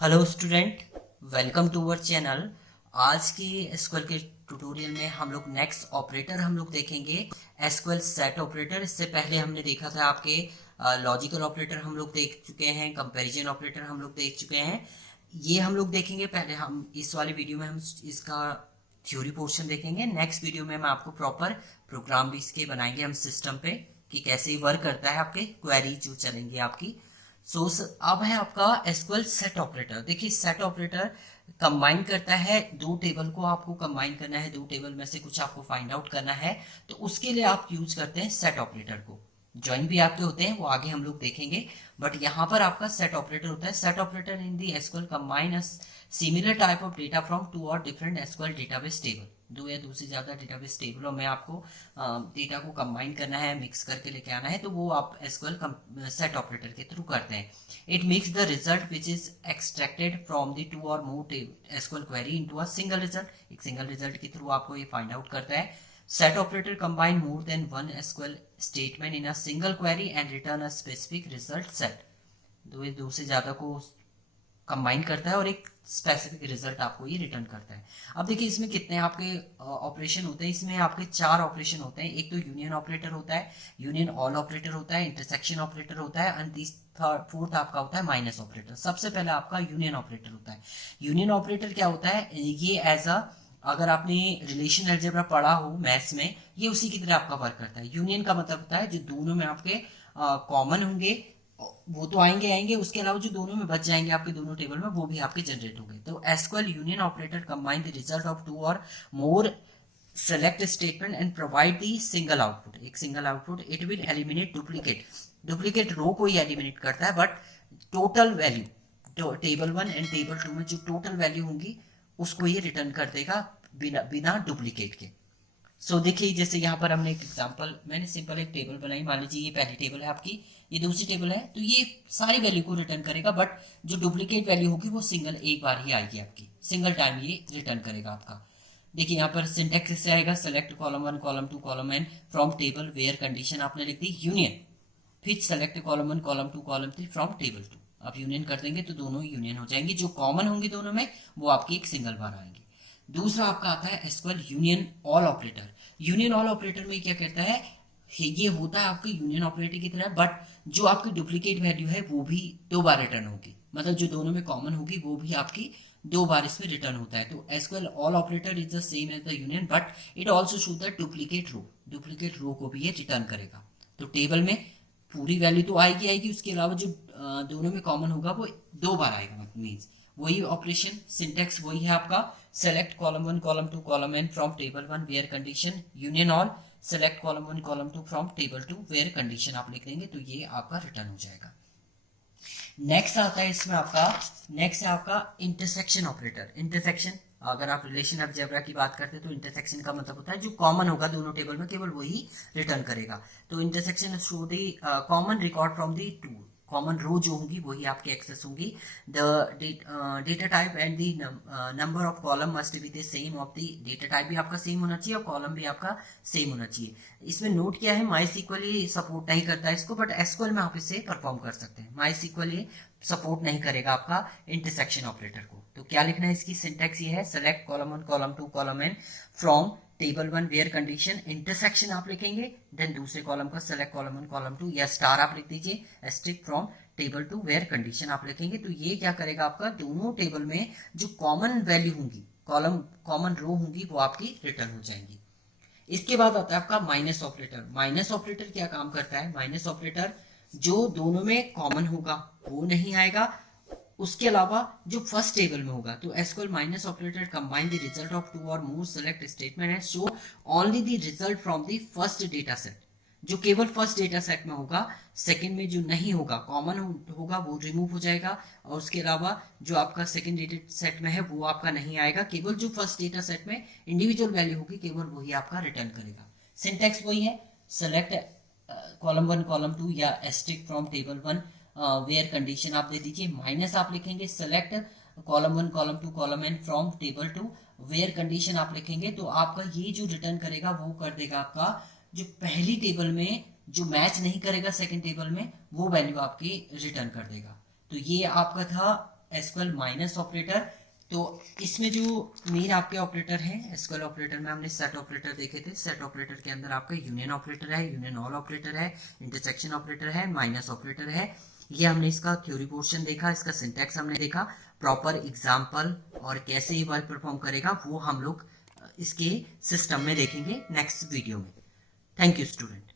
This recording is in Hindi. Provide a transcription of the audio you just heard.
Hello student, welcome to our channel. आज की एसक्यूएल के ट्यूटोरियल में हम लोग नेक्स्ट ऑपरेटर हम लोग देखेंगे, एसक्यूएल सेट ऑपरेटर। इससे पहले हमने देखा था आपके लॉजिकल ऑपरेटर हम लोग देख चुके हैं, कंपैरिजन ऑपरेटर हम लोग देख चुके हैं। ये हम लोग देखेंगे। पहले हम इस वाली वीडियो में हम इसका थ्योरी पोर्शन देखेंगे। नेक्स्ट वीडियो में हम आपको प्रॉपर प्रोग्राम भी इसके बनाएंगे हम सिस्टम पे कि कैसे वर्क करता है, आपके क्वेरी जो चलेंगी आपकी। अब है आपका एसक्यूएल सेट ऑपरेटर। देखिए, सेट ऑपरेटर कंबाइन करता है दो टेबल को, आपको कंबाइन करना है, दो टेबल में से कुछ आपको फाइंड आउट करना है, तो उसके लिए आप यूज करते हैं सेट ऑपरेटर को। ज्वाइन भी आपके होते हैं, वो आगे हम लोग देखेंगे, बट यहाँ पर आपका सेट ऑपरेटर होता है। Set operator in the SQL combine a similar type of data from two और डिफरेंट एसक्यूएल डेटाबेस टेबल। दो या दो से ज्यादा डेटाबेस टेबलों में आपको डेटा को कंबाइन करना है, मिक्स करके लेके आना है, तो वो आप एसक्यूएल सेट ऑपरेटर के थ्रू करते हैं। It makes the result which is extracted from the two or more SQL query into a single result. एक सिंगल रिजल्ट के थ्रू आपको ये फाइंड आउट करता है। Set operator combine more than one SQL statement in a single query and return a specific result set. दो से ज्यादा को कंबाइन करता है और एक स्पेसिफिक रिजल्ट आपको ये रिटर्न करता है। अब देखिए, इसमें कितने आपके ऑपरेशन होते हैं। इसमें आपके चार ऑपरेशन होते हैं। एक तो यूनियन ऑपरेटर होता है, यूनियन ऑल ऑपरेटर होता है, इंटरसेक्शन ऑपरेटर होता है, एंड फोर्थ आपका होता है माइनस ऑपरेटर। सबसे पहले आपका यूनियन ऑपरेटर होता है। यूनियन ऑपरेटर क्या होता है, ये एज अ, अगर आपने रिलेशन अलजेब्रा पढ़ा हो मैथ्स में, ये उसी की तरह आपका वर्क करता है। यूनियन का मतलब होता है जो दोनों में आपके कॉमन होंगे वो तो आएंगे आएंगे, उसके अलावा जो दोनों में बच जाएंगे आपके दोनों टेबल में, वो भी आपके जनरेट होंगे। तो SQL union operator combine the result of two or more select statement and provide the single output. एक single output. It will eliminate duplicate. Duplicate row को ही एलिमिनेट करता है, but total value table 1 and table 2 में जो टोटल वैल्यू होंगी उसको ये रिटर्न कर देगा बिना डुप्लीकेट के। देखिए, जैसे यहाँ पर हमने एक एग्जांपल, मैंने सिंपल एक टेबल बनाई। मान लीजिए ये पहली टेबल है आपकी, ये दूसरी टेबल है, तो ये सारी वैल्यू को रिटर्न करेगा, बट जो डुप्लीकेट वैल्यू होगी वो सिंगल एक बार ही आएगी आपकी, सिंगल टाइम ये रिटर्न करेगा आपका। देखिए यहाँ पर सिंटेक्स इससे आएगा, select column 1 column 2 column n from table where condition आपने लिख दी यूनियन, फिर select column 1 column 2 column 3 from table 2। आप यूनियन कर देंगे तो दोनों यूनियन हो जाएंगे, जो कॉमन होंगे दोनों में वो आपकी एक सिंगल बार आएंगे। दूसरा आपका आता है SQL union all operator. Union all operator में क्या कहता है, ये होता है आपके यूनियन ऑपरेटर की तरह, बट जो आपकी डुप्लीकेट वैल्यू है वो भी दो बार रिटर्न होगी। मतलब जो दोनों में कॉमन होगी वो भी आपकी दो बार इसमें रिटर्न होता है। तो SQL all operator is the same as the union, but it also show the duplicate row. Duplicate row को भी ये रिटर्न करेगा। तो टेबल में पूरी वैल्यू तो आएगी, उसके अलावा जो दोनों में कॉमन होगा वो दो बार आएगा। मीन्स वही ऑपरेशन, सिंटेक्स वही है आपका, select column 1 column 2 column n from table 1 where condition union all, select column 1 column 2 from table 2 where condition आप लिख देंगे तो ये आपका रिटर्न हो जाएगा। नेक्स्ट आता है इसमें आपका, नेक्स्ट है आपका इंटरसेक्शन ऑपरेटर। इंटरसेक्शन, अगर आप रिलेशन अलजेब्रा की बात करते हैं तो इंटरसेक्शन का मतलब होता है जो कॉमन होगा दोनों टेबल में केवल वही रिटर्न करेगा। तो intersection show the common record from the two. Common row जो होंगी वही आपकी एक्सेस होंगी। The data type and the number of column must be the same of the, data type भी आपका सेम होना चाहिए और कॉलम भी आपका सेम होना चाहिए। इसमें नोट क्या है, माईसीक्वल ये सपोर्ट नहीं करता है इसको, बट एसक्यूएल में आप इसे परफॉर्म कर सकते हैं। माईसीक्वल ये सपोर्ट नहीं करेगा आपका इंटरसेक्शन ऑपरेटर को। तो क्या लिखना है, इसकी सिंटेक्स ये है, select column 1 column 2 column n from table 1 where condition, intersection आप लिखेंगे, देन दूसरे कॉलम का सेलेक्ट कॉलम 1 कॉलम 2 या स्टार आप लिख दीजिए, asterisk from table 2 where condition आप लिखेंगे। तो ये क्या करेगा, आपका दोनों टेबल में जो कॉमन वैल्यू होंगी, कॉमन रो होंगी, वो आपकी रिटर्न हो जाएंगी। इसके बाद आता है आपका माइनस ऑपरेटर। माइनस ऑपरेटर क्या काम करता है, माइनस ऑपरेटर जो दोनों में कॉमन होगा वो नहीं आएगा, उसके अलावा जो फर्स्ट टेबल में होगा। तो SQL minus operator combine the result of two or more select statement and show only the result from the first data set. जो केवल फर्स्ट डेटा सेट में होगा, सेकंड में जो नहीं होगा, कॉमन होगा, वो रिमूव हो जाएगा, और उसके अलावा जो आपका सेकंड डेटा सेट में है वो आपका नहीं आएगा। केवल जो फर्स्ट डेटा सेट में इंडिविजुअल वैल्यू होगी केवल वही आपका रिटर्न करेगा। सिंटेक्स वही है, सेलेक्ट कॉलम 1 कॉलम 2 या asterisk from table 1 where condition आप दे दीजिए, माइनस आप लिखेंगे, select column 1 column 2 column n from table 2 where condition आप लिखेंगे। तो आपका ये जो रिटर्न करेगा वो कर देगा आपका जो पहली टेबल में जो मैच नहीं करेगा सेकंड टेबल में, वो वैल्यू आपकी रिटर्न कर देगा। तो ये आपका था एसक्यूएल माइनस ऑपरेटर। तो इसमें जो मेन आपके ऑपरेटर हैं एसक्यूएल ऑपरेटर में हमने सेट ऑपरेटर देखे थे। सेट ऑपरेटर के अंदर आपका यूनियन ऑपरेटर है, यूनियन ऑल ऑपरेटर है, इंटरसेक्शन ऑपरेटर है, माइनस ऑपरेटर है। ये हमने इसका थ्योरी पोर्शन देखा, इसका सिंटैक्स हमने देखा, प्रॉपर एग्जाम्पल और कैसे ये वर्क परफॉर्म करेगा वो हम लोग इसके सिस्टम में देखेंगे नेक्स्ट वीडियो में। Thank you student.